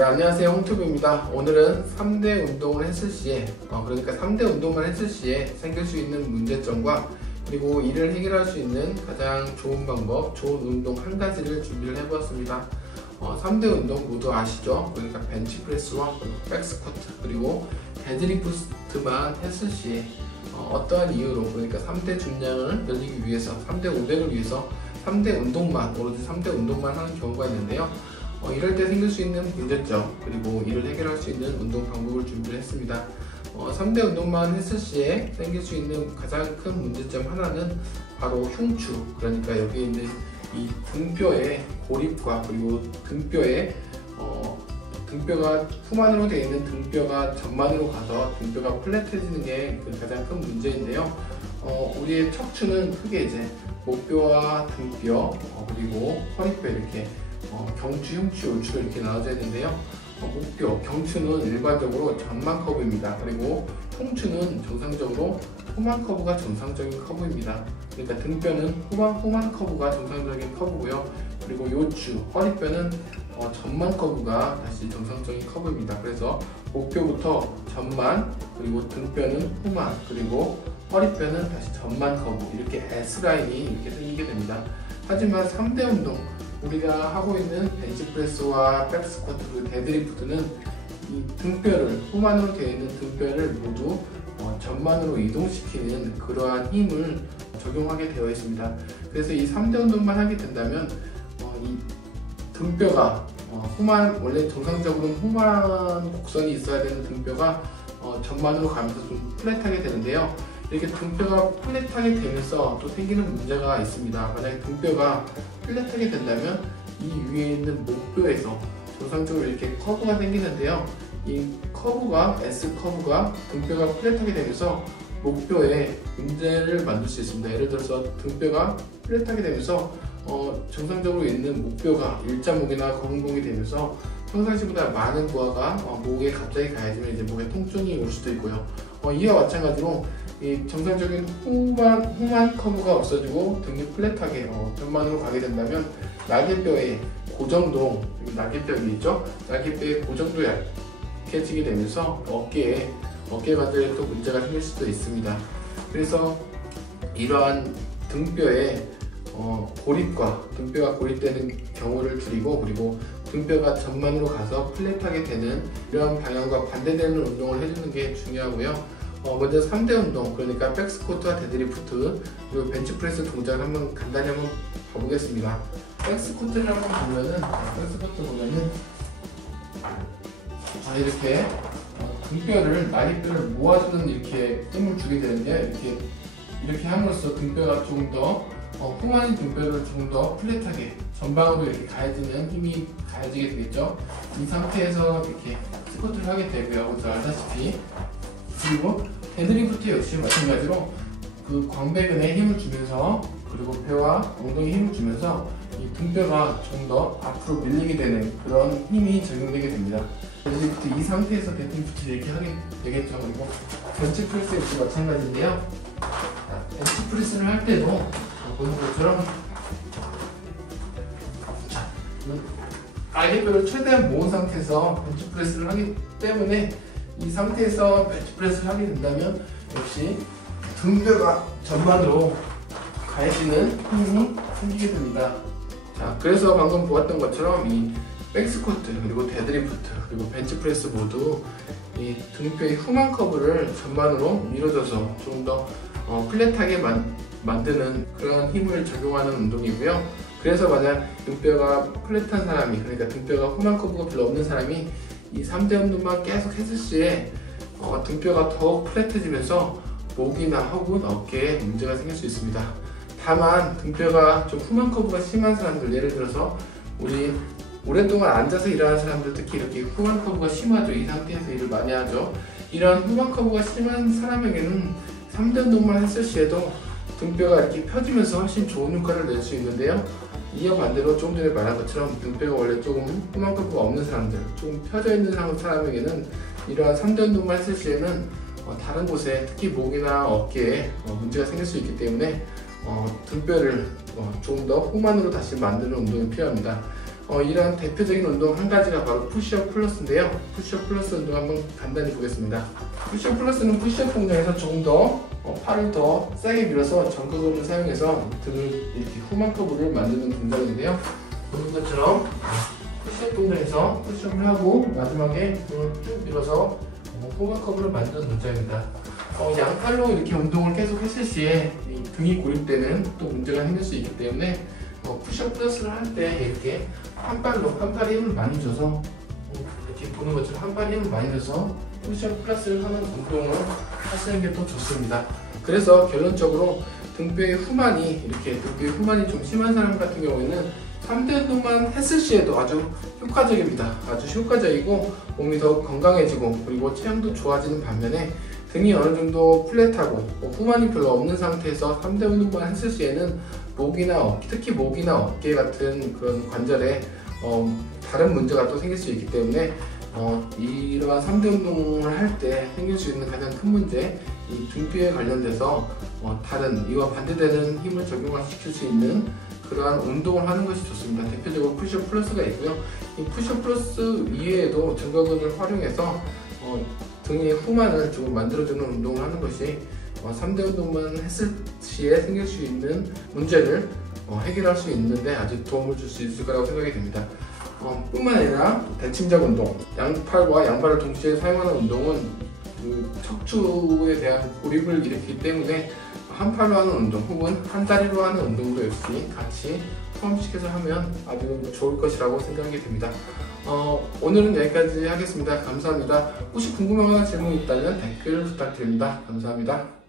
네, 안녕하세요. 홍튜브입니다. 오늘은 3대 운동을 했을 시에 그러니까 3대 운동만 했을 시에 생길 수 있는 문제점과 그리고 이를 해결할 수 있는 가장 좋은 방법, 좋은 운동 한 가지를 준비를 해보았습니다. 3대 운동 모두 아시죠? 그러니까 벤치프레스와 백스쿼트 그리고 데드리프트만 했을 시에 어떠한 이유로 그러니까 3대 중량을 늘리기 위해서 3대 500을 위해서 3대 운동만 오로지 3대 운동만 하는 경우가 있는데요. 이럴 때 생길 수 있는 문제점 그리고 이를 해결할 수 있는 운동 방법을 준비를 했습니다. 3대 운동만 했을 시에 생길 수 있는 가장 큰 문제점 하나는 바로 흉추, 그러니까 여기에 있는 이 등뼈의 고립과 그리고 등뼈가 후만으로 되어 있는 등뼈가 전만으로 가서 등뼈가 플랫해지는 게 가장 큰 문제인데요. 우리의 척추는 크게 이제 목뼈와 등뼈 그리고 허리뼈 이렇게 경추, 흉추, 요추로 이렇게 나눠져 있는데요. 목뼈, 경추는 일반적으로 전만 커브입니다. 그리고 흉추는 정상적으로 후만 커브가 정상적인 커브입니다. 그러니까 등뼈는 후만 커브가 정상적인 커브고요. 그리고 요추, 허리뼈는 전만 커브가 다시 정상적인 커브입니다. 그래서 목뼈부터 전만, 그리고 등뼈는 후만, 그리고 허리뼈는 다시 전만 커브, 이렇게 S라인이 이렇게 생기게 됩니다. 하지만 3대 운동, 우리가 하고 있는 벤치프레스와 백스쿼트 그리고 데드리프트는 이 등뼈를, 후만으로 되어 있는 등뼈를 모두 전만으로 이동시키는 그러한 힘을 적용하게 되어 있습니다. 그래서 이 3대 운동만 하게 된다면 이 등뼈가 원래 정상적으로는 후만 곡선이 있어야 되는 등뼈가 전만으로 가면서 좀 플랫하게 되는데요. 이렇게 등뼈가 플랫하게 되면서 또 생기는 문제가 있습니다. 만약에 등뼈가 플랫하게 된다면 이 위에 있는 목뼈에서 정상적으로 이렇게 커브가 생기는데요. 이 커브가 S커브가 등뼈가 플랫하게 되면서 목뼈에 문제를 만들 수 있습니다. 예를 들어서 등뼈가 플랫하게 되면서 정상적으로 있는 목뼈가 일자목이나 거북목이 되면서 평상시보다 많은 부하가 목에 갑자기 가해지면 이제 목에 통증이 올 수도 있고요. 이와 마찬가지로 이 정상적인 후만 커브가 없어지고 등이 플랫하게 전만으로 가게 된다면 날개뼈의 고정도, 날개뼈이 있죠? 날개뼈의 고정도 약해지게 되면서 어깨 관절에 또 문제가 생길 수도 있습니다. 그래서 이러한 등뼈의 고립과 등뼈가 고립되는 경우를 줄이고 그리고 등뼈가 전만으로 가서 플랫하게 되는 이러한 방향과 반대되는 운동을 해주는 게 중요하고요. 먼저 3대 운동, 그러니까 백스쿼트와 데드리프트 그리고 벤치프레스 동작을 한번 간단히 한번 봐보겠습니다. 백스쿼트를 한번 보면은 이렇게 등뼈를, 날개뼈를 모아주는 이렇게 힘을 주게 되는데 이렇게 함으로써 등뼈가 조금 더 후만인 등뼈를 조금 더 플랫하게 전방으로 이렇게 가해지는 힘이 가해지게 되겠죠. 이 상태에서 이렇게 스쿼트를 하게 되고요. 그래서 알다시피 그리고 데드리프트 역시 마찬가지로 그 광배근에 힘을 주면서 그리고 배와 엉덩이에 힘을 주면서 이 등뼈가 좀 더 앞으로 밀리게 되는 그런 힘이 적용되게 됩니다. 데드리프트 이 상태에서 데드리프트를 이렇게 하게 되겠죠. 그리고 벤치프레스 역시 마찬가지인데요. 벤치프레스를 할 때도 보는 것처럼 날개뼈를 최대한 모은 상태에서 벤치프레스를 하기 때문에 이 상태에서 벤치프레스를 하게 된다면 역시 등뼈가 전반으로 가해지는 힘이 생기게 됩니다. 자, 그래서 방금 보았던 것처럼 이 백스쿼트 그리고 데드리프트 그리고 벤치프레스 모두 이 등뼈의 후만 커브를 전반으로 밀어줘서 좀 더 플랫하게 만드는 그런 힘을 적용하는 운동이고요. 그래서 만약 등뼈가 플랫한 사람이, 그러니까 등뼈가 후만 커브가 별로 없는 사람이 이 3대 운동만 계속 했을 시에 등뼈가 더욱 플랫해지면서 목이나 혹은 어깨에 문제가 생길 수 있습니다. 다만 등뼈가 좀 후만 커브가 심한 사람들, 예를 들어서 우리 오랫동안 앉아서 일하는 사람들, 특히 이렇게 후만 커브가 심하죠. 이 상태에서 일을 많이 하죠. 이런 후만 커브가 심한 사람에게는 3대 운동만 했을 시에도 등뼈가 이렇게 펴지면서 훨씬 좋은 효과를 낼 수 있는데요. 이와 반대로 조금 전에 말한 것처럼 등뼈가 원래 조금 후만 커브가 없는 사람들, 조금 펴져 있는 사람에게는 이러한 3대 운동만 했을 시에는 다른 곳에, 특히 목이나 어깨에 문제가 생길 수 있기 때문에 등뼈를 조금 더 후만으로 다시 만드는 운동이 필요합니다. 이러한 대표적인 운동 한 가지가 바로 푸시업 플러스인데요. 푸시업 플러스 운동 한번 간단히 보겠습니다. 푸시업 플러스는 푸시업 동작에서 조금 더 팔을 더 세게 밀어서 전극근을 사용해서 등을 이렇게 후만 커브를 만드는 동작인데요. 보는 것처럼 푸시업 동작에서 푸시업을 하고 마지막에 등을 쭉 밀어서 후만 커브를 만드는 동작입니다. 양팔로 이렇게 운동을 계속 했을 시에 이 등이 고립되는 또 문제가 생길 수 있기 때문에 푸시업 플러스를 할 때 이렇게 한 팔에 힘을 많이 줘서 이렇게 보는 것처럼 한 팔에 힘을 많이 줘서 푸시업 플러스를 하는 운동을 하시는 게 더 좋습니다. 그래서 결론적으로 등뼈의 후만이 좀 심한 사람 같은 경우에는 3대 운동만 했을 시에도 아주 효과적입니다. 아주 효과적이고 몸이 더욱 건강해지고 그리고 체형도 좋아지는 반면에 등이 어느 정도 플랫하고 후만이 별로 없는 상태에서 3대 운동만 했을 시에는 특히 목이나 어깨 같은 그런 관절에 다른 문제가 또 생길 수 있기 때문에 이러한 3대 운동을 할 때 생길 수 있는 가장 큰 문제, 이 등뼈에 관련돼서 다른 이와 반대되는 힘을 적용시킬 수 있는 그러한 운동을 하는 것이 좋습니다. 대표적으로 푸시업 플러스가 있고요. 이 푸시업 플러스 이외에도 등거근을 활용해서 등의 후만을 조금 만들어주는 운동을 하는 것이 3대 운동만 했을 시에 생길 수 있는 문제를 해결할 수 있는데 아주 도움을 줄 수 있을 거라고 생각이 됩니다. 뿐만 아니라 대칭적 운동, 양팔과 양발을 동시에 사용하는 운동은 그 척추에 대한 고립을 일으키기 때문에 한 팔로 하는 운동 혹은 한 다리로 하는 운동도 역시 같이 포함시켜서 하면 아주 좋을 것이라고 생각이 됩니다. 오늘은 여기까지 하겠습니다. 감사합니다. 혹시 궁금하거나 질문이 있다면 댓글 부탁드립니다. 감사합니다.